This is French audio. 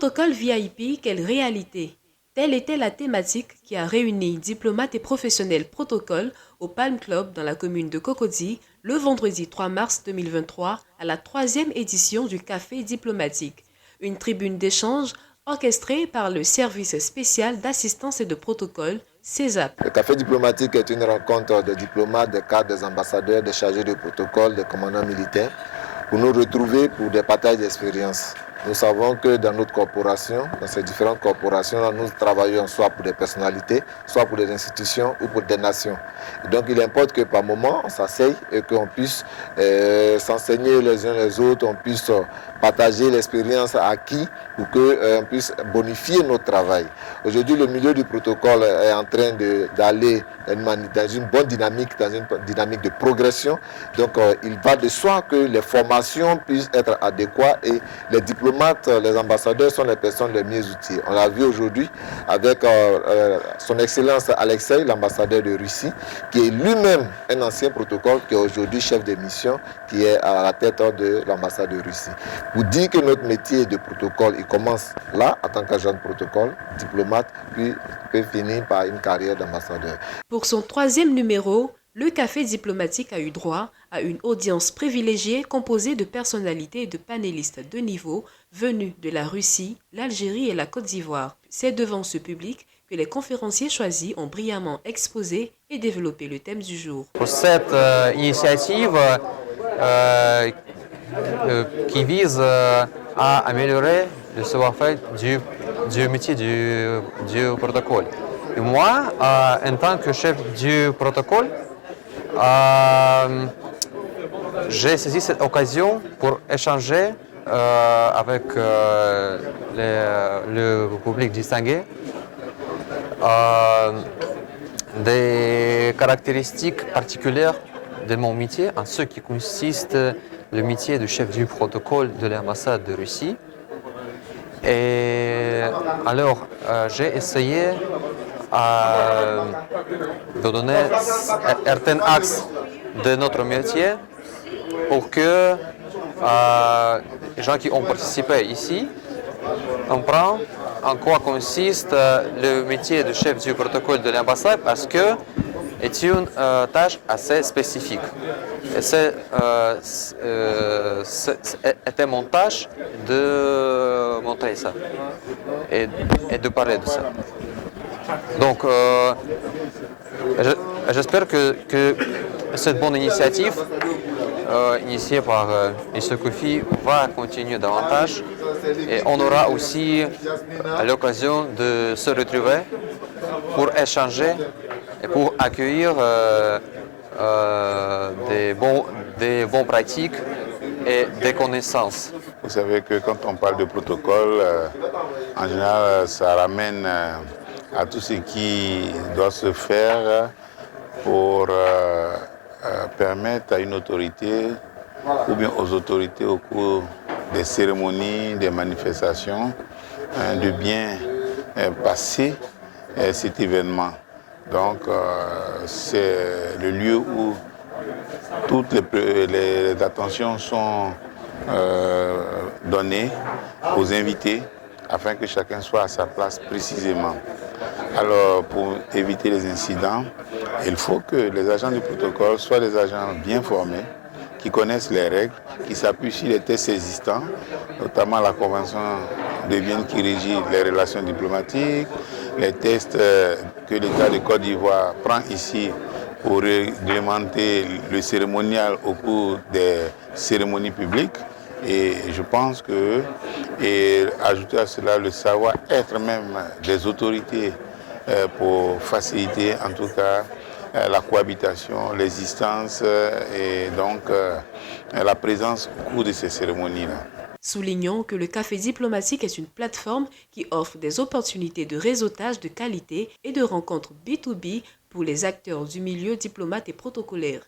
Protocole VIP, quelle réalité! Telle était la thématique qui a réuni diplomates et professionnels protocole au Palm Club dans la commune de Cocody le vendredi 3 mars 2023 à la 3e édition du Café diplomatique. Une tribune d'échange orchestrée par le service spécial d'assistance et de protocole, CESAP. Le Café diplomatique est une rencontre de diplomates, des cadres, des ambassadeurs, des chargés de protocole, des commandants militaires pour nous retrouver pour des partages d'expériences. Nous savons que dans notre corporation, dans ces différentes corporations, nous travaillons soit pour des personnalités, soit pour des institutions ou pour des nations. Et donc il importe que par moment, on s'asseye et qu'on puisse s'enseigner les uns les autres, on puisse partager l'expérience acquise pour qu'on puisse bonifier notre travail. Aujourd'hui, le milieu du protocole est en train d'aller dans une bonne dynamique, dans une dynamique de progression. Donc il va de soi que les formations puissent être adéquates et les diplomates, les ambassadeurs sont les personnes les mieux outillées. On l'a vu aujourd'hui avec son Excellence Alexei, l'ambassadeur de Russie, qui est lui-même un ancien protocole, qui est aujourd'hui chef de mission, qui est à la tête de l'ambassade de Russie. Pour dire que notre métier de protocole, il commence là, en tant qu'agent de protocole, diplomate, puis peut finir par une carrière d'ambassadeur. Pour son 3e numéro, le Café diplomatique a eu droit à une audience privilégiée composée de personnalités et de panélistes de niveau venus de la Russie, l'Algérie et la Côte d'Ivoire. C'est devant ce public que les conférenciers choisis ont brillamment exposé et développé le thème du jour. Pour cette initiative qui vise à améliorer le savoir-faire du métier du protocole. Et moi, en tant que chef du protocole, j'ai saisi cette occasion pour échanger avec le public distingué des caractéristiques particulières de mon métier, en ce qui consiste le métier de chef du protocole de l'ambassade de Russie. Et alors, j'ai essayé de donner certains axes de notre métier pour que les gens qui ont participé ici comprennent en quoi consiste le métier de chef du protocole de l'ambassade, parce que c'est une tâche assez spécifique. Et c'était mon tâche de montrer ça et de parler de ça. Donc, j'espère que cette bonne initiative, initiée par M. Kofi, va continuer davantage. Et on aura aussi l'occasion de se retrouver pour échanger et pour accueillir des bonnes pratiques et des connaissances. Vous savez que quand on parle de protocole, en général, ça ramène à tout ce qui doit se faire pour permettre à une autorité ou bien aux autorités au cours des cérémonies, des manifestations, de bien passer cet événement. Donc c'est le lieu où toutes les attentions sont données aux invités afin que chacun soit à sa place précisément. Alors, pour éviter les incidents, il faut que les agents du protocole soient des agents bien formés, qui connaissent les règles, qui s'appuient sur les tests existants, notamment la Convention de Vienne qui régit les relations diplomatiques, les tests que l'État de Côte d'Ivoire prend ici pour réglementer le cérémonial au cours des cérémonies publiques. Et je pense que, et ajouter à cela le savoir-être même des autorités pour faciliter en tout cas la cohabitation, l'existence et donc la présence au cours de ces cérémonies-là. Soulignons que le Café diplomatique est une plateforme qui offre des opportunités de réseautage de qualité et de rencontres B2B pour les acteurs du milieu diplomate et protocolaire.